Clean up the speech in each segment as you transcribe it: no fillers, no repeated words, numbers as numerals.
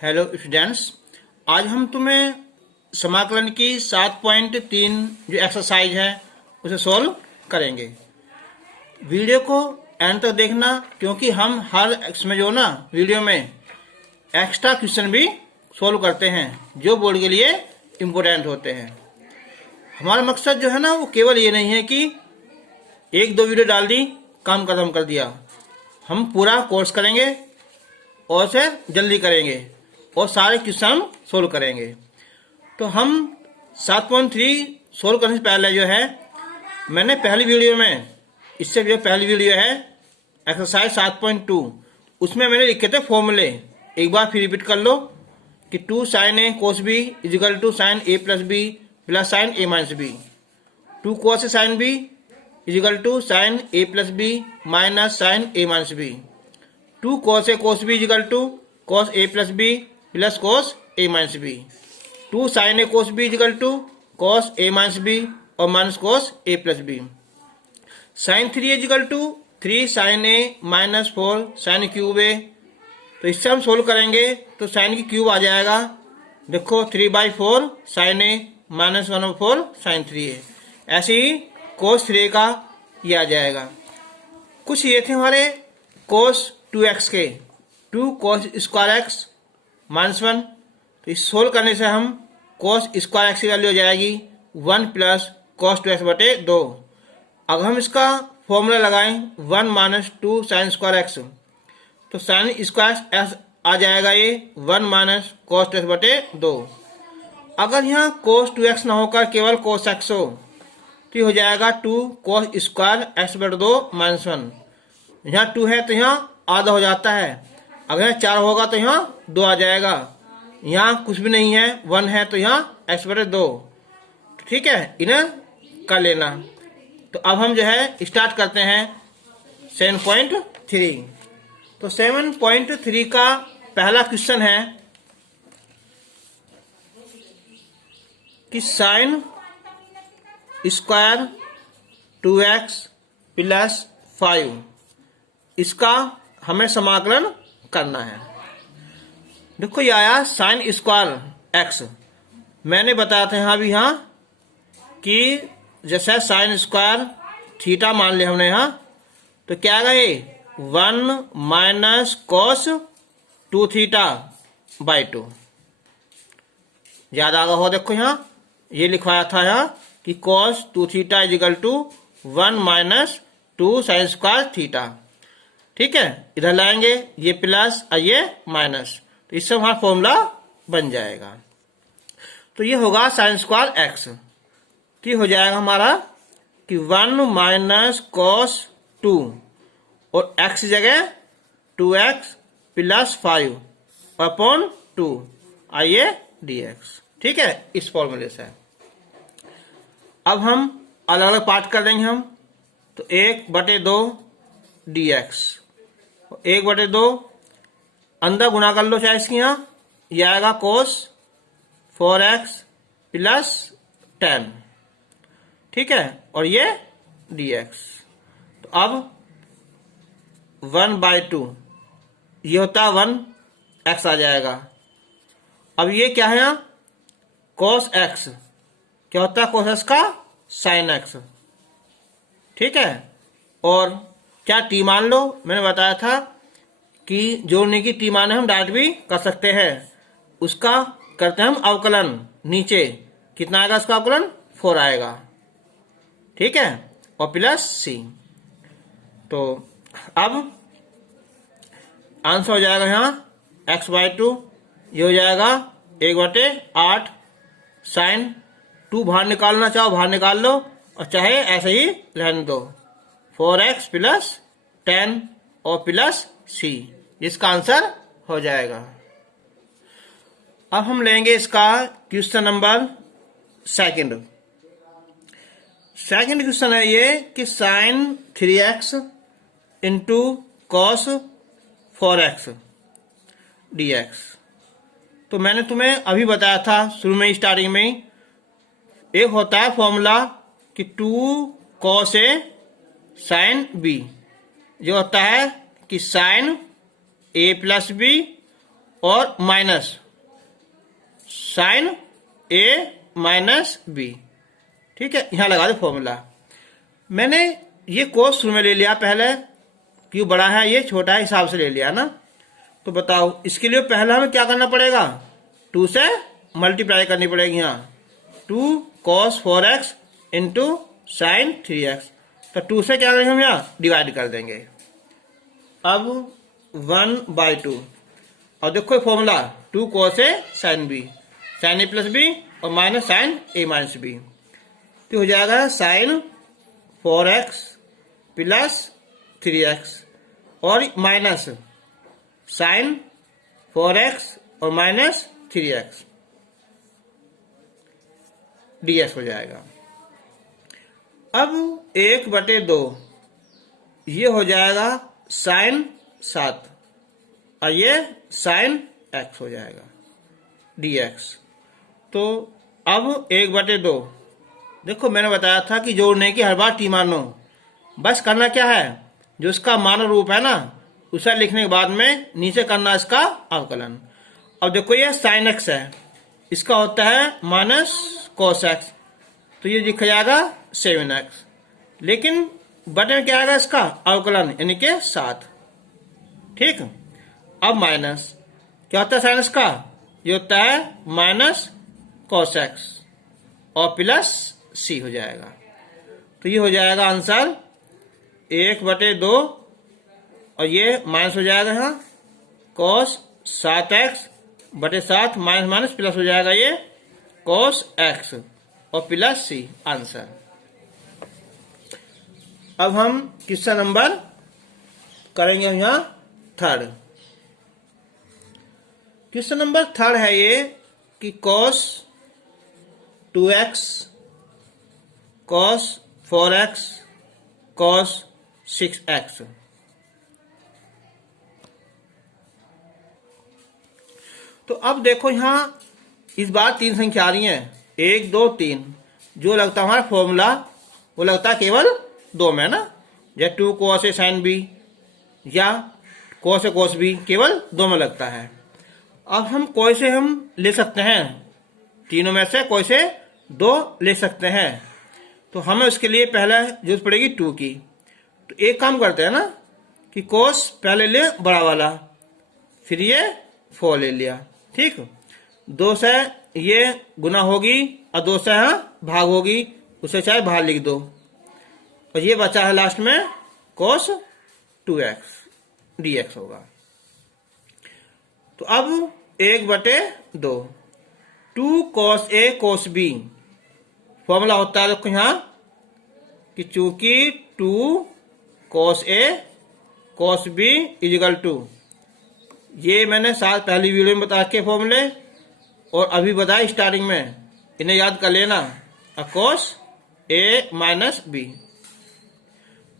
Hello students, आज हम तुम्हें समाकलन की 7.3 जो एक्सरसाइज है उसे सॉल्व करेंगे। वीडियो को एंड तक देखना, क्योंकि हम हर इसमें जो ना वीडियो में एक्स्ट्रा क्वेश्चन भी सॉल्व करते हैं जो बोर्ड के लिए इम्पोर्टेंट होते हैं। हमारा मकसद जो है ना वो केवल ये नहीं है कि एक दो वीडियो डाल दी, काम खत्म कर दिया। हम पूरा कोर्स करेंगे और उसे जल्दी करेंगे और सारे क्वेश्चन सोल्व करेंगे। तो हम 7.3 सोल्व करने से पहले जो है मैंने पहली वीडियो में, इससे जो पहली वीडियो है एक्सरसाइज 7.2, उसमें मैंने लिखे थे फॉर्मूले। एक बार फिर रिपीट कर लो कि 2 sin a cos b equal to sin a plus b plus sin a minus b, 2 cos a sin b equal to sin a plus b minus sin a minus b, 2 cos a cos b equal to cos a plus b plus cos a minus b, 2 sin a cos b equal to cos a minus b और minus cos a plus b, sin 3 equal to 3 sin a minus 4 sin cube a। तो इससे हम solve करेंगे तो sin की cube आ जाएगा, देखो 3/4 sin a minus 1/4 sin 3a। ऐसे ही cos 3a का ये आ जाएगा। कुछ ये थे हमारे cos 2x के, 2 cos स्क्वायर x माइनस 1। तो इस सोल्व करने से हम cos स्क्वायर x की वैल्यू हो जाएगी 1 प्लस cos 2x बटे 2। अगर हम इसका फॉर्मूला लगाएं 1 माइनस 2 साइन स्क्वायर x, तो साइन स्क्वायर x आ जाएगा ये 1 माइनस cos 2x बटे 2। अगर यहाँ cos 2x ना होकर केवल cos x हो तो हो जाएगा 2 cos स्क्वायर x बटे 2 माइनस 1। यहाँ 2 है तो यहाँ आधा हो जाता है, अगर यहाँ 4 होगा तो यहाँ 2 आ जाएगा। यहाँ कुछ भी नहीं है, 1 है तो यहाँ x बटे 2। ठीक है, इन्हें कर लेना। तो अब हम जो है स्टार्ट करते हैं 7.3। तो 7.3 का पहला क्वेश्चन है कि साइन स्क्वायर 2x प्लस 5, इसका हमें समाकलन करना है। देखो ये आया साइन स्क्वायर x, मैंने बताया था यहाँ भी यहाँ कि जैसे साइन स्क्वायर थीटा मान लिया हमने यहाँ, तो क्या आएगा ये 1 माइनस कॉस 2 थीटा बाई 2। याद आगा हो, देखो यहाँ ये लिखवाया था यहाँ कि cos 2 theta equal to 1 minus 2 sine square theta. ठीक है, इधर लाएंगे ये प्लस और ये माइनस, तो इससे हमारा फॉर्मूला बन जाएगा। तो ये होगा साइन स्क्वायर एक्स, तो ये हो जाएगा हमारा कि 1 माइनस कॉस 2 और x की जगह 2x प्लस 5 अपॉन 2 आइए dx। ठीक है, इस फॉर्मूले से अब हम अलग अलग पार्ट कर देंगे हम। तो 1/2 dx, 1/2 अंदर गुणा कर लो चाहे इसकी, यहाँ ये आएगा cos 4x प्लस 10। ठीक है, और ये dx। तो अब 1/2 ये होता है 1x आ जाएगा। अब ये क्या है यहाँ cos x, क्या होता है cos x का sin x। ठीक है, और क्या t मान लो, मैंने बताया था कि जोड़ने की t माने हम डायरेक्ट भी कर सकते हैं। उसका करते हैं हम अवकलन, नीचे कितना आएगा उसका अवकलन 4 आएगा। ठीक है, और प्लस c। तो अब आंसर हो जाएगा यहाँ x/2, ये हो जाएगा 1/8 साइन 2 बाहर निकालना चाहो बाहर निकाल लो, और चाहे ऐसे ही रहने दो 4x प्लस 10 और प्लस c, जिसका आंसर हो जाएगा। अब हम लेंगे इसका question number second. Second question है ये कि sign 3x into cos 4x dx। तो मैंने तुम्हें अभी बताया था शुरू में स्टार्टिंग में, एक होता है फॉर्मूला कि 2 cos a sin b, जो होता है कि साइन a प्लस बी और minus sine A minus B. ठीक है, यहां लगा दो फॉर्मूला। मैंने ये कोस शुरू में ले लिया, पहले क्यों बड़ा है ये छोटा है हिसाब से ले लिया ना। तो बताओ इसके लिए पहले हमें क्या करना पड़ेगा, 2 से मल्टीप्लाई करनी पड़ेगी। यहाँ 2 cos 4x into sine 3x। तो 2 से क्या करेंगे हम यहाँ डिवाइड कर देंगे। अब 1/2 और देखो formula 2 cos a sine b, sine A plus B और minus sine A minus B. तो हो जाएगा साइन 4x प्लस 3x और माइनस साइन 4x और माइनस 3x dx हो जाएगा। अब 1/2 ये हो जाएगा साइन 7 और ये साइन x हो जाएगा dx। तो अब 1/2 देखो मैंने बताया था कि जोड़ने की हर बार टी मानो, बस करना क्या है, जो इसका मानव रूप है ना उसे लिखने के बाद में नीचे करना इसका अवकलन। अब देखो ये साइन एक्स है, इसका होता है माइनस कोस एक्स, तो ये लिखा जाएगा 7x। लेकिन बटे में क्या आएगा इसका अवकलन यानी कि 7। ठीक, अब माइनस क्या होता है साइन एक्स का, ये होता है माइनस कोस एक्स और प्लस सी हो जाएगा। तो ये हो जाएगा आंसर 1/2 और ये माइनस हो जाएगा यहाँ cos 7x बटे 7 माइनस माइनस प्लस हो जाएगा ये cos x और प्लस सी आंसर। अब हम किसका नंबर करेंगे यहाँ थर्ड। क्वेश्चन नंबर थर्ड है ये कि cos 2x cos 4x cos 6x। तो अब देखो यहां इस बार 3 संख्या आ रही हैं, 1 2 3। जो लगता है हमारा फॉर्मूला वो लगता है केवल 2 में ना, या 2 cos a sin b या cos a cos b केवल 2 में लगता है। अब हम कोई से हम ले सकते हैं, तीनों में से कोई से 2 ले सकते हैं। तो हमें उसके लिए पहले जरूरत पड़ेगी 2 की। तो एक काम करते हैं ना कि cos पहले ले बड़ा वाला, फिर ये 4 ले लिया। ठीक, 2 से ये गुना होगी और 2 से यहाँ भाग होगी, उसे चाहे बाहर लिख दो और ये बचा है लास्ट में cos 2x dx होगा। तो अब 1/2 2 cos a cos b formula होता है देखो यहाँ कि चूंकि 2 cos a cos b equal to, ये मैंने साथ पहली वीडियो में बता के फॉर्मूले और अभी बताया स्टार्टिंग में, इन्हें याद कर लेना, cos a माइनस b।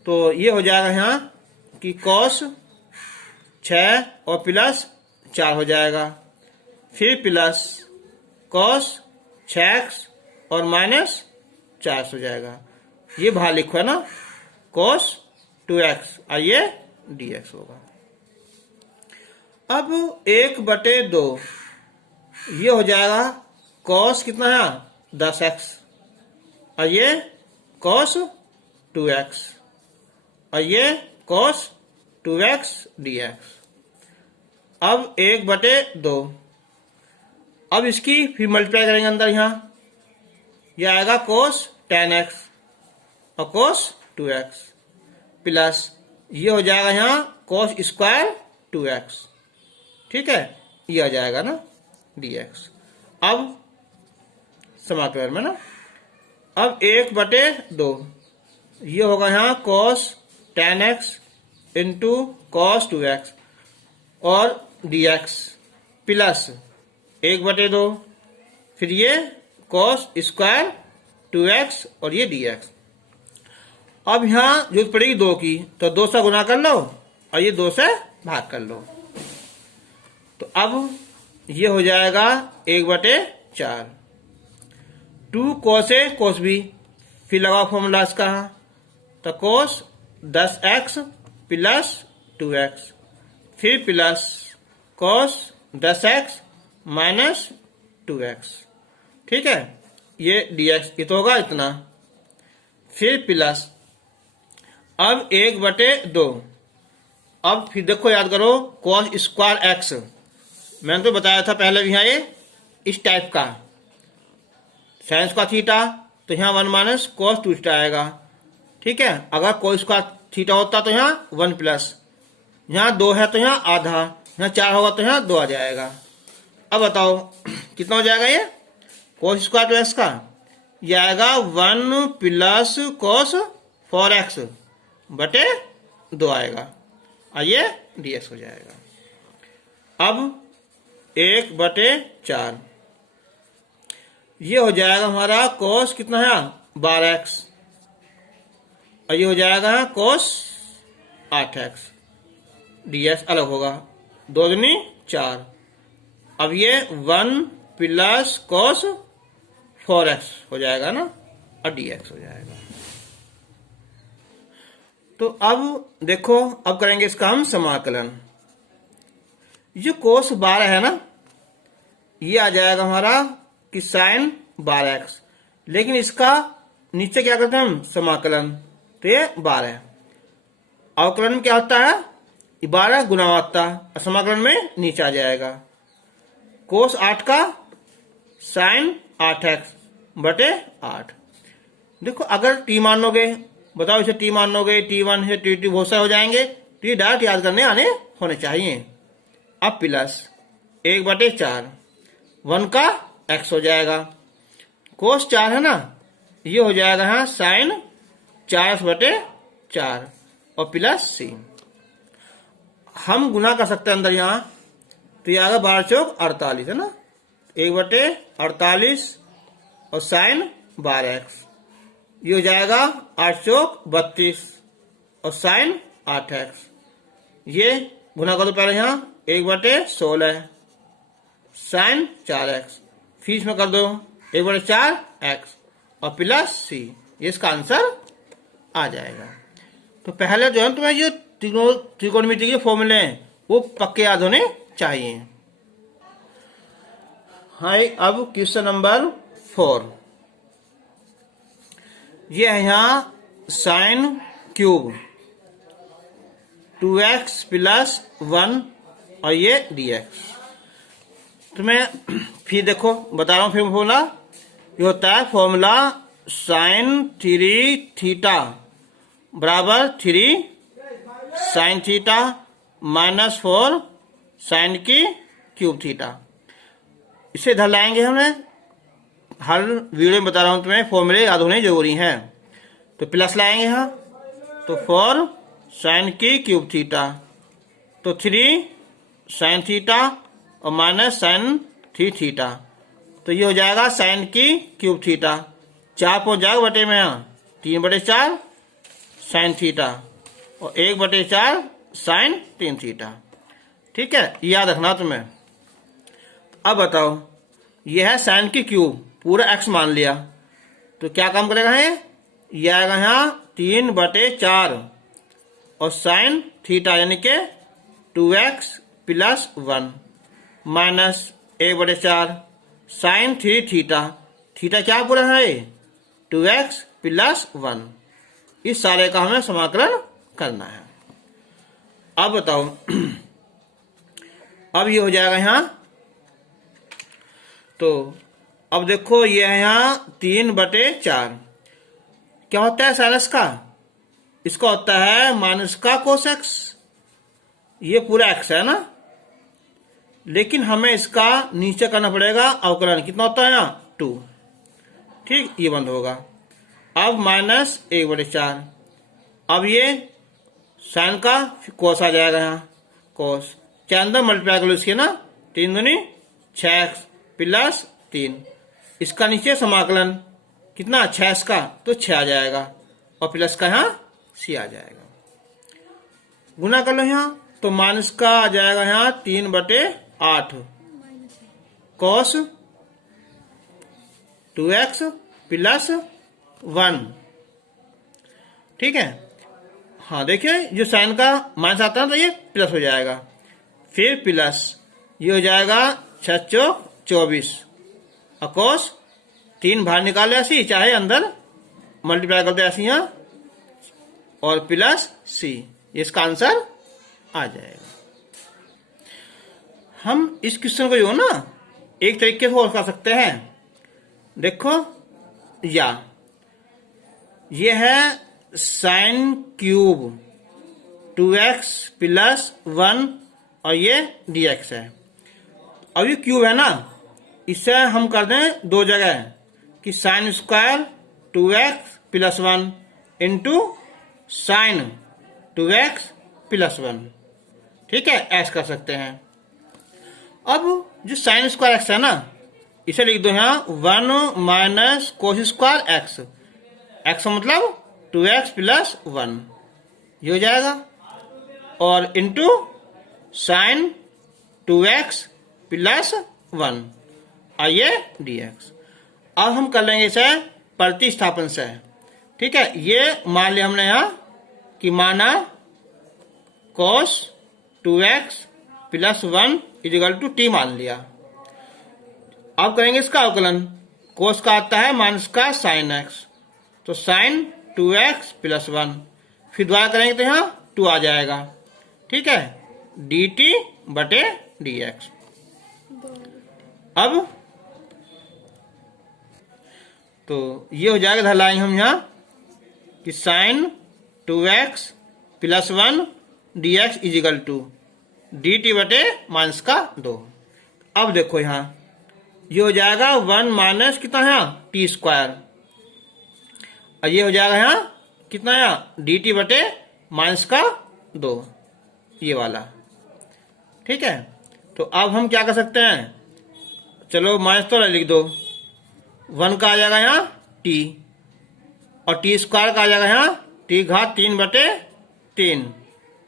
तो ये हो जाएगा यहाँ कि cos 6 और प्लस 4 हो जाएगा, फिर प्लस cos 6x और माइनस 4 हो जाएगा। ये बाहर लिखो है ना cos 2x और ये dx होगा। अब 1/2 ये हो जाएगा cos कितना है 10x और ये cos 2x और ये cos 2x dx। अब 1/2 अब इसकी फिर मल्टीप्लाई करेंगे अंदर, यहाँ यह आएगा cos 10x और cos 2x प्लस ये हो जाएगा यहाँ cos स्क्वायर 2x। ठीक है, ये आ जाएगा ना dx। अब समाकलन में ना, अब 1/2 ये होगा यहाँ cos 10x into cos 2x और dx प्लस 1/2 फिर ये cos स्क्वायर 2x और ये dx। अब यहाँ जरूरत पड़ेगी 2 की, तो 2 से गुना कर लो और ये 2 से भाग कर लो। तो अब ये हो जाएगा 1/4 2 cos a cos b, फिर लगाओ फॉर्मूला इसका, तो cos 10x प्लस 2x फिर plus cos 10x minus 2x। ठीक है, ये dx ये तो होगा इतना। फिर प्लस अब 1/2। अब फिर देखो, याद करो, cos स्क्वायर x मैंने तो बताया था पहले भी, यहाँ ये इस टाइप का साइन स्क्वायर थीटा, तो यहाँ 1 माइनस cos 2 थीटा आएगा। ठीक है, अगर cos स्क्वायर थीटा होता तो यहाँ 1 प्लस, यहाँ 2 है तो यहाँ आधा, यहाँ 4 होगा तो यहाँ 2 आ जाएगा। अब बताओ कितना हो जाएगा ये cos स्क्वायर 2x का, ये आएगा 1 प्लस cos 4x बटे 2 आएगा, और ये dx हो जाएगा। अब 1/4 ये हो जाएगा हमारा cos कितना है 12x, और ये हो जाएगा cos 8x। dx अलग होगा, 2 दूनी 4। अब ये 1 प्लस cos 4x हो जाएगा ना, और dx हो जाएगा। तो अब देखो, अब करेंगे इसका हम समाकलन। ये cos 12 है ना, ये आ जाएगा हमारा कि sin 12x, लेकिन इसका नीचे क्या करते हैं हम समाकलन, तो ये 12। अवकलन में क्या होता है 12 गुना होता, और समाकलन में नीचे आ जाएगा cos 8 का sin 8x बटे 8। देखो अगर t मान लोगे, बताओ इसे t मान लोगे, t1 है t2 बहुत सारे हो जाएंगे, t डायरेक्ट याद करने आने होने चाहिए। अब प्लस 1/4, 1 का x हो जाएगा, cos 4 है ना, ये हो जाएगा यहाँ sin 4/4 और प्लस c। हम गुना कर सकते हैं अंदर यहाँ, तो ये आएगा 12 चौक 48 है ना, 1/48 और sin 12x, ये हो जाएगा 8 चौक 32 और sin 8x। ये गुना कर दो पहले यहाँ 1/16 sin 4x, फिर इसमें कर दो 1/4x और प्लस c, ये इसका आंसर आ जाएगा। तो पहले जो है तुम्हें जो त्रिकोणमिति के फॉर्मूले हैं वो पक्के याद होने चाहिए। हाँ, अब क्वेश्चन नंबर 4, ये है यहाँ साइन क्यूब 2x प्लस 1 और ये dx। तुम्हें फिर देखो बता रहा हूं, फिर फॉर्मूला ये होता है फॉर्मूला साइन 3 थीटा बराबर 3 साइन थीटा माइनस 4 साइन की क्यूब थीटा। इसे इधर लाएंगे हमें, हर वीडियो में बता रहा हूं तुम्हें फॉर्मूले याद होने जरूरी हैं। तो प्लस लाएंगे यहाँ, तो 4 साइन की क्यूब थीटा, तो 3 साइन थीटा और माइनस साइन 3 थीटा, तो ये हो जाएगा साइन की क्यूब थीटा, 4 पहुंच जाएगा बटे में, यहाँ 3/4 साइन थीटा और 1/4 साइन 3 थीटा। ठीक है, याद रखना तुम्हें। अब बताओ, यह है साइन की क्यूब, पूरा x मान लिया, तो क्या काम करेगा है, यह आएगा यहाँ 3/4 और साइन थीटा यानी के 2x plus 1 minus 1/4 sine 3 theta, theta क्या पूरा है 2x प्लस 1। इस सारे का हमें समाकलन करना है। अब बताओ, अब ये हो जाएगा यहाँ, तो अब देखो ये है यहाँ 3/4, क्या होता है साइनस का, इसका होता है माइनस का कोस x, ये पूरा x है ना, लेकिन हमें इसका नीचे करना पड़ेगा अवकलन, कितना होता है यहाँ 2। ठीक, ये बंद होगा। अब माइनस 1/4, अब ये साइन का कोस आ जाएगा यहाँ, कोस के अंदर मल्टीप्लाई करो इसके ना, 3 दूनी 6x प्लस 3, इसका नीचे समाकलन कितना 6x का, तो 6 आ जाएगा और प्लस का यहाँ c आ जाएगा। गुना कर लो यहाँ, तो माइनस का आ जाएगा यहाँ 3/8 cos 2x प्लस 1। ठीक है, हाँ देखिए जो साइन का माइनस आता है तो ये प्लस हो जाएगा, फिर प्लस ये हो जाएगा 6 चौक 24 और कोस 3 बाहर निकाले ऐसी, चाहे अंदर मल्टीप्लाई कर दो ऐसी यहाँ और प्लस सी, इसका आंसर आ जाएगा। हम इस क्वेश्चन को जो ना एक तरीके से और कर सकते हैं। देखो या ये है साइन क्यूब 2x प्लस 1 और ये dx है। अब ये क्यूब है ना, इसे हम कर दें दो जगह कि sine square 2x plus 1 into sine 2x plus 1, ठीक है, ऐसे कर सकते हैं। अब जो साइन स्क्वायर x है ना, इसे लिख दो यहाँ 1 minus cos square x, x मतलब 2x प्लस 1, ये हो जाएगा, और इंटू साइन 2x प्लस 1 और ये dx। अब हम कर लेंगे इसे प्रतिस्थापन से, ठीक है। ये मान लिया हमने यहाँ कि माना cos 2x plus 1 equal to t मान लिया। अब करेंगे इसका अवकलन, cos का आता है माइनस का साइन x, तो साइन 2x प्लस 1, फिर दोबारा करेंगे तो यहाँ 2 आ जाएगा, ठीक है, dt बटे dx। अब तो ये हो जाएगा, लाएंगे हम यहाँ कि sine 2x plus 1 dx equal to dt बटे माइनस का 2। अब देखो यहाँ ये हो जाएगा 1 माइनस कितना है टी स्क्वायर, और ये हो जाएगा यहाँ कितना है dt बटे माइनस का 2, ये वाला, ठीक है। तो अब हम क्या कर सकते हैं, चलो माइनस तो लिख दो, 1 का आ जाएगा यहाँ t और टी स्क्वायर का आ जाएगा यहाँ t घात 3 बटे 3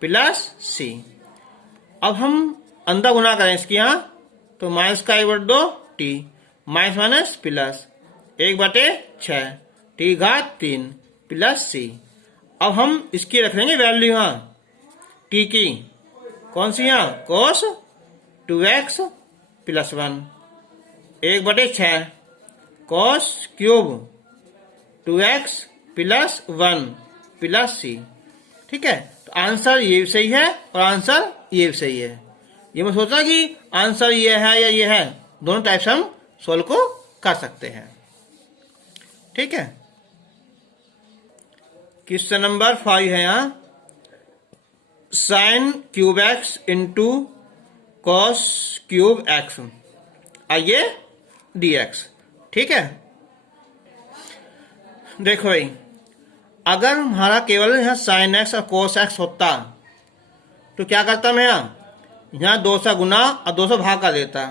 प्लस c। अब हम अंदर गुना करें इसकी यहाँ, तो माइनस का 1 बटे 2 t माइनस माइनस प्लस 1 बटे 6 t घात 3 प्लस c। अब हम इसकी रख लेंगे वैल्यू यहाँ t की, कौन सी यहाँ cos 2x प्लस 1 1 बटे 6 cos cube 2x plus 1 plus c, ठीक है। तो आंसर ये भी सही है और आंसर ये भी सही है। ये मैं सोचा कि आंसर ये है या ये है, दोनों टाइप से हम सोल्व को कर सकते हैं, ठीक है। क्वेश्चन नंबर 5 है यहाँ sine cube x into cos cube x आइए dx, ठीक है। देखो भाई, अगर हमारा केवल यहाँ साइन x और कोस x होता तो क्या करता मैं यहाँ 2 से गुना और 2 से भाग कर देता,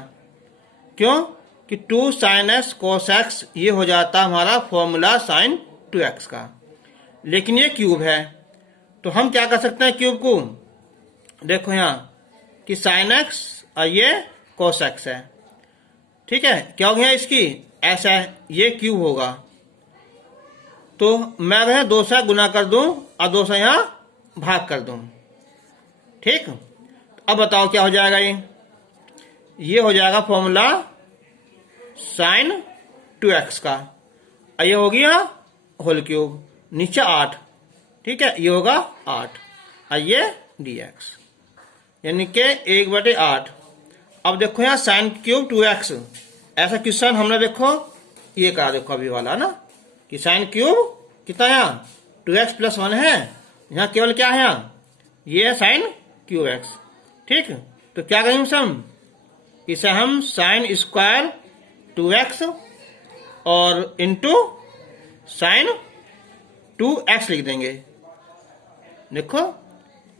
क्यों कि 2 साइन x कोस x ये हो जाता हमारा फॉर्मूला साइन 2x का। लेकिन ये क्यूब है तो हम क्या कर सकते हैं क्यूब को, देखो यहाँ कि साइन x और ये कोस x है, ठीक है। क्या हो गया इसकी ऐसा है, ये क्यूब होगा, तो मैं अगर 2 से गुना कर दूं और 2 से यहाँ भाग कर दूं, ठीक। अब बताओ क्या हो जाएगा, ये हो जाएगा फॉर्मूला साइन 2x का, और ये हो गया होल क्यूब, नीचे 8, ठीक है, ये होगा 8 और ये dx यानी कि 1 बटे 8। अब देखो यहाँ साइन क्यूब 2x, ऐसा क्वेश्चन हमने देखो ये कहा, देखो अभी वाला ना कि साइन क्यूब कितना यहाँ 2x प्लस 1 है, यहाँ केवल क्या है यहाँ ये है साइन क्यूब x, ठीक। तो क्या करेंगे हम, इसे हम साइन स्क्वायर 2x और इंटू साइन 2x लिख देंगे। देखो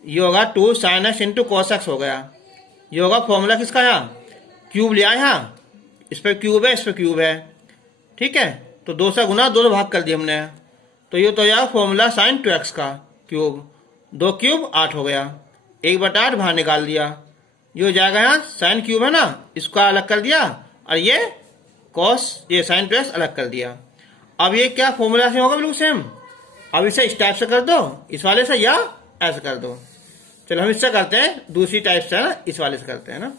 ये होगा 2 sine x into cos x हो गया, ये होगा फॉर्मूला किसका, यहाँ क्यूब लिया यहाँ, इस पर क्यूब है इस पर क्यूब है, ठीक है। तो 2 से गुना 2 से भाग कर दिया हमने, तो ये तो जाएगा फॉर्मूला साइन 2x का क्यूब, 2 क्यूब 8 हो गया, 1 बटा 8 बाहर निकाल दिया, ये हो जाएगा यहाँ साइन क्यूब है ना, इसका अलग कर दिया और ये कॉस ये साइन 2x अलग कर दिया। अब ये क्या फॉर्मूला से होगा बिल्कुल सेम, अब इसे इस टाइप से कर दो, इस वाले से, या ऐसे कर दो। चलो हम इससे करते हैं, दूसरी टाइप से है ना, इस वाले से करते हैं ना।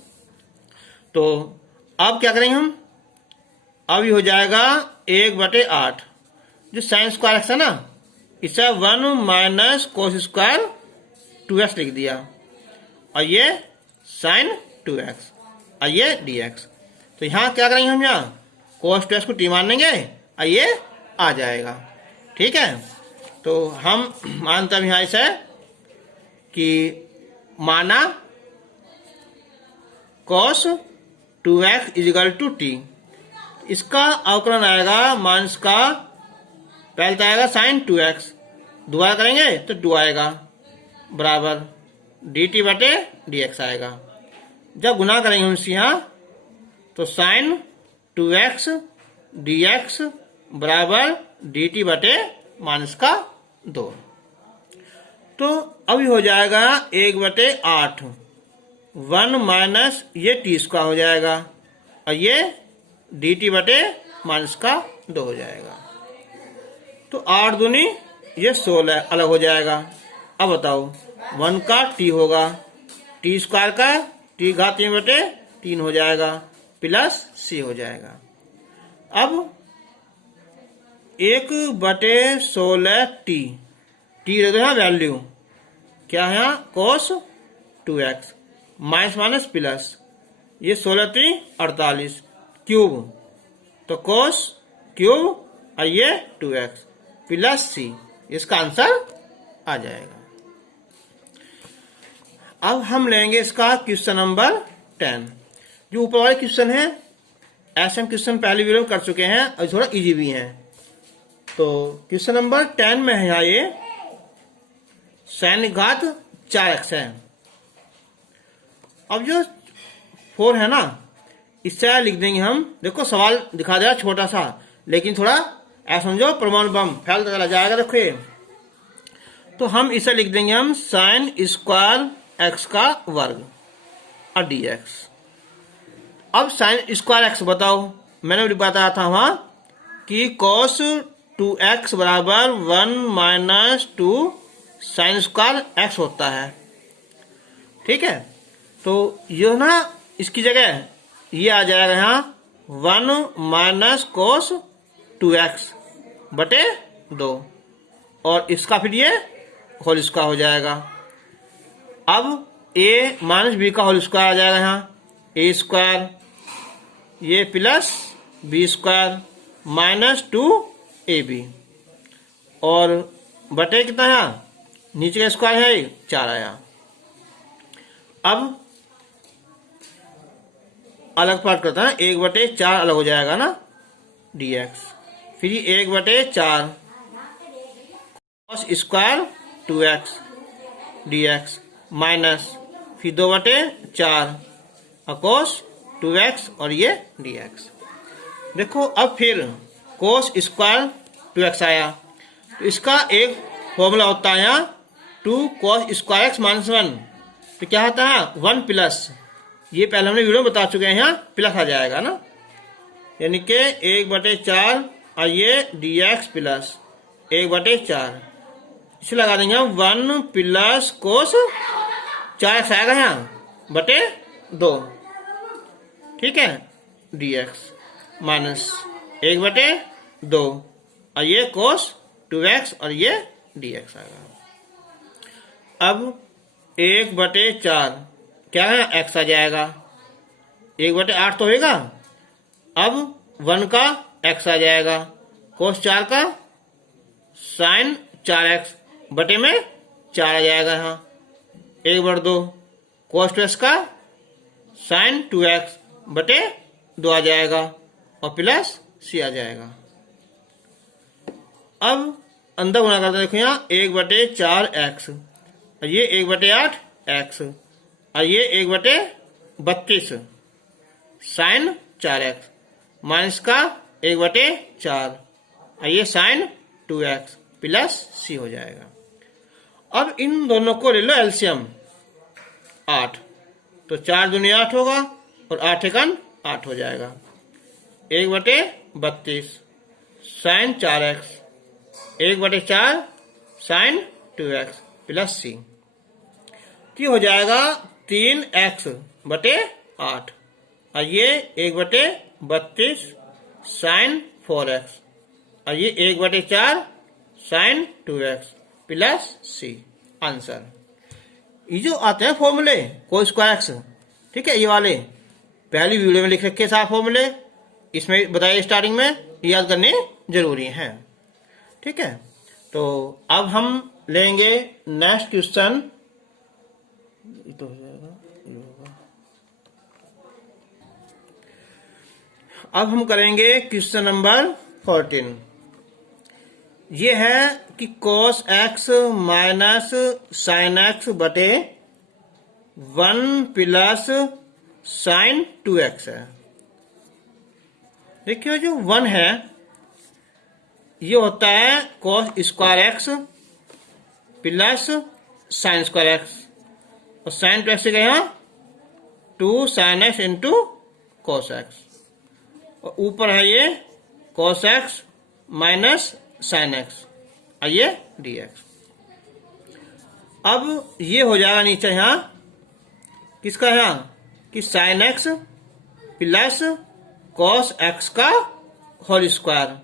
तो अब क्या करेंगे हम, अब ये हो जाएगा 1/8। जो साइन स्क्वायर एक्स है ना, इसे 1 माइनस कोस स्क्वायर 2x लिख दिया, और ये साइन 2x, और ये dx। तो यहाँ क्या करेंगे हम, यहाँ कोस 2x को t मान लेंगे और ये आ जाएगा। ठीक है, तो हम मानते हैं यहाँ इसे कि माना cos 2x is equal to t। इसका अवकलन आएगा, मान इसका पहले तो आएगा साइन 2x, दोबारा करेंगे तो 2 आएगा, बराबर dt बटे dx आएगा। जब गुना करेंगे हम इससे यहाँ, तो साइन 2x dx बराबर dt बटे मान इसका 2। तो अभी हो जाएगा 1/8, 1 माइनस ये t स्क्वायर हो जाएगा, और ये dt बटे मान इसका 2 हो जाएगा। तो 8 दूनी ये 16 अलग हो जाएगा। अब बताओ, 1 का t होगा, t स्क्वायर का t घात 3/3 हो जाएगा, प्लस c हो जाएगा। अब 1/16 t रख दो यहाँ वैल्यू, क्या है यहाँ cos 2x, minus minus plus, ये 16×3 = 48 क्यूब, तो cos क्यूब और ये 2x प्लस c, इसका आंसर आ जाएगा। अब हम लेंगे इसका क्वेश्चन नंबर 10। जो ऊपर वाले क्वेश्चन है, ऐसे हम क्वेश्चन पहले वीडियो में कर चुके हैं और थोड़ा इजी भी हैं। तो क्वेश्चन नंबर 10 में है यहाँ ये sin घात 4x है। अब जो 4 है ना, इससे लिख देंगे हम, देखो सवाल दिखा दिया छोटा सा, लेकिन थोड़ा ऐसा समझो परमाणु बम फैलता चला जाएगा। देखो ये, तो हम इसे लिख देंगे हम साइन स्क्वायर x का वर्ग और dx। अब साइन स्क्वायर x बताओ, मैंने बताया था वहां कि cos 2x बराबर 1 माइनस 2 साइन स्क्वायर x होता है। ठीक है, तो ये ना इसकी जगह ये आ जाएगा यहाँ 1 माइनस कोस 2x बटे 2, और इसका फिर ये होल स्क्वायर हो जाएगा। अब a माइनस बी का होल स्क्वायर आ जाएगा यहाँ, a स्क्वायर, ये plus B square minus 2ab, और बटे कितना है, नीचे का स्क्वायर है 4 आया। अब अलग पार्ट करता है, 1/4 अलग हो जाएगा ना dx, फिर 1/4 cos square 2x dx minus फिर 2/4 और cos 2x और ये dx। देखो अब फिर cos स्क्वायर 2x आया, तो इसका एक फॉर्मूला होता है यहाँ 2 cos स्क्वायर x माइनस 1, तो क्या होता है 1 प्लस, ये पहले हमने वीडियो में बता चुके हैं, यहाँ प्लस आ जाएगा ना, यानी कि 1/4 और ये dx प्लस 1/4, इसे लगा देंगे हम 1 प्लस कोस 4x आएगा यहाँ बटे 2। ठीक है, dx माइनस 1/2 और ये कोस 2x और ये dx आएगा। अब 1/4 क्या है, x आ जाएगा, 1/8 तो होगा। अब 1 का x आ जाएगा, कोस 4 का साइन 4x बटे में 4 आ जाएगा यहाँ, 1/2 कोस 2x का साइन 2x बटे 2 आ जाएगा, और प्लस c आ जाएगा। अब अंदर गुना करते देखो यहाँ 1/4x, और ये 1/8x, और ये 1/32 साइन 4x माइनस का 1/4 और ये साइन 2x प्लस c हो जाएगा। अब इन दोनों को ले लो एलसीएम 8, तो 4 दूनी 8 होगा और 8 एकन 8 हो जाएगा, 1/32 sign 4x 1/4 sign 2x plus c, तो हो जाएगा 3x/8। और ये 1/32 साइन 4x और ये 1/4 साइन 2x प्लस सी। आंसर ये जो आते हैं फॉर्मूले कोस स्क्वायर एक्स, ठीक है, ये वाले पहली वीडियो में लिख रखे सारे फॉर्मूले, इसमें बताइए स्टार्टिंग में, याद करने जरूरी है। ठीक है, तो अब हम लेंगे नेक्स्ट क्वेश्चन। तो हो जाएगा, ये होगा। अब हम करेंगे क्वेश्चन नंबर 14। ये है कि cos x minus sine x बटे 1 प्लस साइन 2x है। देखिए जो 1 है ये होता है cos square x plus sine square x और साइन 2x से क्या 2 sine x into cos x और ऊपर है ये cos x minus sine x और ये dx। अब ये हो जाएगा नीचे यहां किसका यहां कि sine x plus cos x का होल स्क्वायर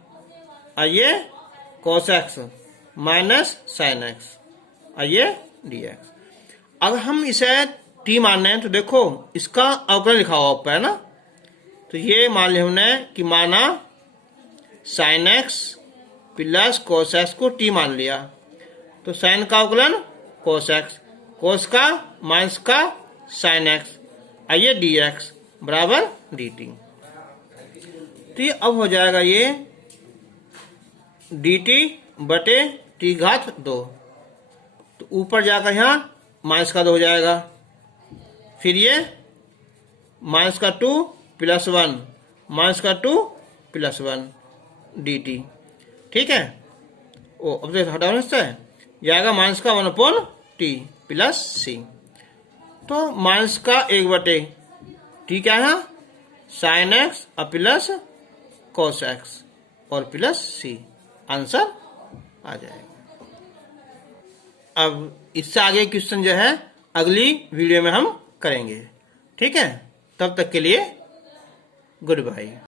और ये cos x minus sine x और ये dx। अगर हम इसे t मान रहे हैं तो देखो इसका अवकलन लिखा हुआ ऊपर है ना, तो ये मान लिया हमने कि माना sine x plus cos x को t मान लिया, तो साइन का अवकलन कोस एक्स, कोस का माइनस का साइन एक्स और ये dx बराबर dt। तो ये अब हो जाएगा ये dt बटे t घात 2, तो ऊपर जाकर यहाँ माइनस का 2 हो जाएगा, फिर ये माइनस का 2 प्लस 1 माइनस का 2 प्लस 1 dt। ठीक है, ओ अब देखो हटाओ से जाएगा माइनस का 1/t प्लस सी। तो माइनस का 1/t क्या है साइन एक्स और प्लस कॉस एक्स और प्लस सी। आंसर आ जाएगा। अब इससे आगे क्वेश्चन जो है अगली वीडियो में हम करेंगे। ठीक है, तब तक के लिए गुड बाय।